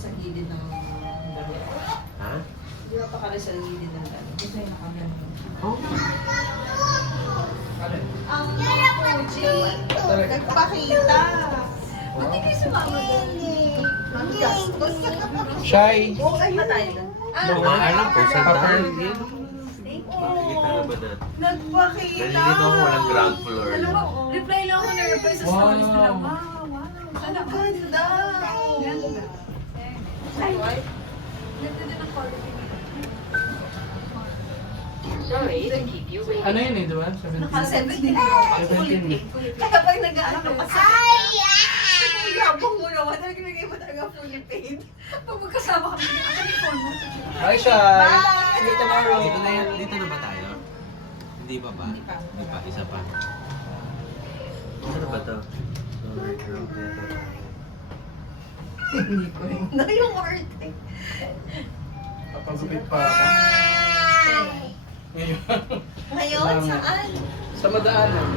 sa gilid ng damit. Ha? Di ba pakali sa gilid ng damit? Gusto yung nakagano. Oh? Ang Fuji, nagpakita. Buti kayo sumama doon. Ang gastos. Shy. Oo, kayo tayo doon. Alam ko, sa Papa. tayo. Thank you. Makikita na ba natin? Nagpakita. Nalilito ako walang ground floor. Alam mo, reply lang ako na reply sa stories nila. Wow. Wow, wow. Sana Ang ko. ganda. Ganda. Ay, ganda din ang quality. Sorry to keep you waiting. Ano yun eh, di ba? 17. Naka 17. 17. Kaya pag nag-ano ka sa ang yabang mo naman, nagiging mo talaga fully paid. Pag magkasama kami, asan yung phone mo? Hi, Shy. Bye! See you tomorrow. Dito na yan. Dito na ba tayo? Hindi pa ba? Hindi pa. Hindi pa. Isa pa. Ano ba to? Hindi ko rin. Na yung arte. Papagupit pa ako. Ngayon. Ngayon, saan? Sa madaanan.